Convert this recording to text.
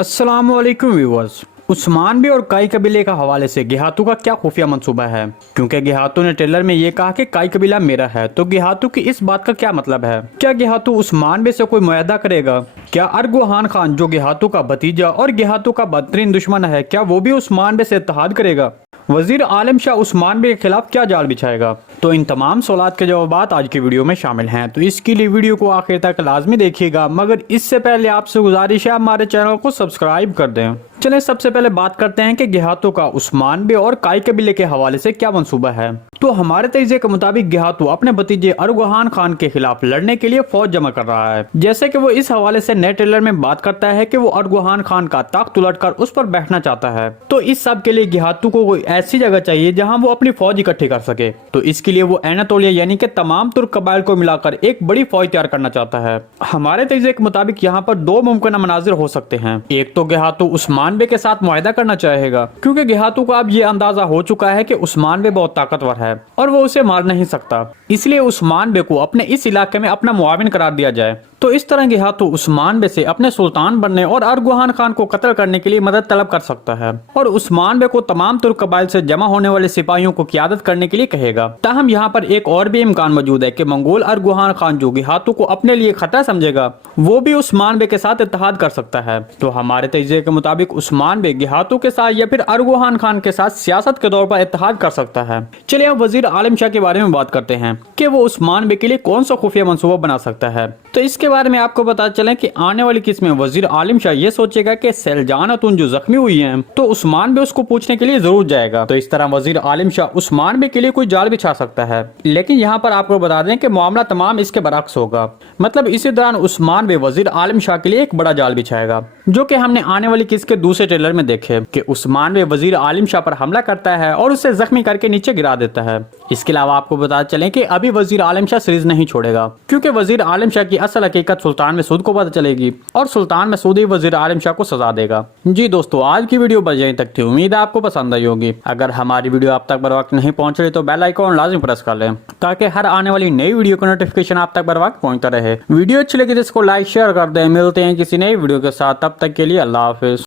अस्सलाम वालेकुम व्यूअर्स। उस्मान बे और काई कबीले का हवाले से गेहातू का क्या खुफिया मंसूबा है? क्योंकि गेहातू ने ट्रेलर में ये कहा कि काई कबीला मेरा है, तो गेहातू की इस बात का क्या मतलब है? क्या गेहातू उस्मान बे से कोई मुआहदा करेगा? क्या अरगुहान खान जो गेहातू का भतीजा और गेहातू का बदतरीन दुश्मन है, क्या वो भी उस्मान बे से इत्तेहाद करेगा? वजीर आलम शाह उस्मान बे के खिलाफ क्या जाल बिछाएगा? तो इन तमाम सवालात के जवाब आज की वीडियो में शामिल हैं, तो इसके लिए वीडियो को आखिर तक लाजमी देखिएगा। मगर इससे पहले आपसे गुजारिश है हमारे चैनल को सब्सक्राइब कर दें। चलें सबसे पहले बात करते हैं कि गेहातू का उस्मान बे और काई कबीले के हवाले से क्या मंसूबा है। तो हमारे तजज़िये के मुताबिक गेहातू अपने भतीजे अरगुहान खान के खिलाफ लड़ने के लिए फौज जमा कर रहा है। जैसे कि वो इस हवाले से नए ट्रेलर में बात करता है कि वो अरगुहान खान का तख्त उलट कर उस पर बैठना चाहता है। तो इस सब के लिए गेहातू को कोई ऐसी जगह चाहिए जहां वो अपनी फौज इकट्ठी कर सके। तो इसके लिए वो एनातोलिया यानी कि तमाम तुर्क कबाइल को मिलाकर एक बड़ी फौज तैयार करना चाहता है। हमारे तजज़िये के मुताबिक यहाँ पर दो मुमकिन मनाजिर हो सकते हैं। एक तो गेहातू उस्मान बे के साथ मुआहदा करना चाहेगा, क्योंकि गेहातू को अब ये अंदाजा हो चुका है कि उस्मान बे बहुत ताकतवर है और वो उसे मार नहीं सकता, इसलिए उस्मान बे को अपने इस इलाके में अपना मुआविन करार दिया जाए। तो इस तरह गेहातू उस्मान बे से अपने सुल्तान बनने और अरगुहान खान को कत्ल करने के लिए मदद तलब कर सकता है और उस्मान बे को तमाम तुर्क कबाइल से जमा होने वाले सिपाहियों को क़ियादत करने के लिए कहेगा। ताहम यहाँ पर एक और भी इम्कान मौजूद है कि मंगोल अरगुहान खान जो गेहातू को अपने लिए खतरा समझेगा, वो भी उस्मान बे के साथ इत्तेहाद कर सकता है। तो हमारे तजज़िये के मुताबिक उस्मान बे गेहातू के साथ या फिर अरगुहान खान के साथ सियासत के तौर पर इत्तेहाद कर सकता है। चलिए अब वजीर आलम शाह के बारे में बात करते हैं कि वो उस्मान बे के लिए कौन सा खुफिया मंसूबा बना सकता है। तो इसके बारे में आपको बता चलें कि आने वाली किस्त में वजीर आलम शाह ये सोचेगा कि सैलजान अतुन जो जख्मी हुई हैं, तो उस्मान बे उसको पूछने के लिए जरूर जाएगा। तो इस तरह वजीर आलम शाह उस्मान बे के लिए कोई जाल बिछा सकता है। लेकिन यहाँ पर आपको बता दें कि मामला तमाम इसके बरक्स होगा। मतलब इसी दौरान उस्मान बे वजीर आलम शाह के लिए एक बड़ा जाल बिछाएगा, जो कि हमने आने वाली किस्त के दूसरे ट्रेलर में देखे कि उस्मान बे वजीर आलम शाह पर हमला करता है और उसे जख्मी करके नीचे गिरा देता है। इसके अलावा आपको बता चलें कि अभी वजीर आलम शाह सीरीज नहीं छोड़ेगा, क्योंकि वजीर आलम शाह की असल हकीकत सुल्तान मसूद को पता चलेगी और सुल्तान मसूद ही वजीर आलम शाह को सजा देगा। जी दोस्तों, आज की वीडियो बस यहीं तक थी। उम्मीद है आपको पसंद आई होगी। अगर हमारी वीडियो आप तक बर वक्त नहीं पहुंच रही तो बेल आइकॉन लाजमी प्रेस कर लें, ताकि हर आने वाली नई वीडियो का नोटिफिकेशन आप तक बर वक्त पहुंचता रहे। वीडियो अच्छी लगी तो इसको लाइक शेयर कर दें। मिलते हैं किसी नई वीडियो के साथ, तब तक के लिए अल्लाह हाफिज।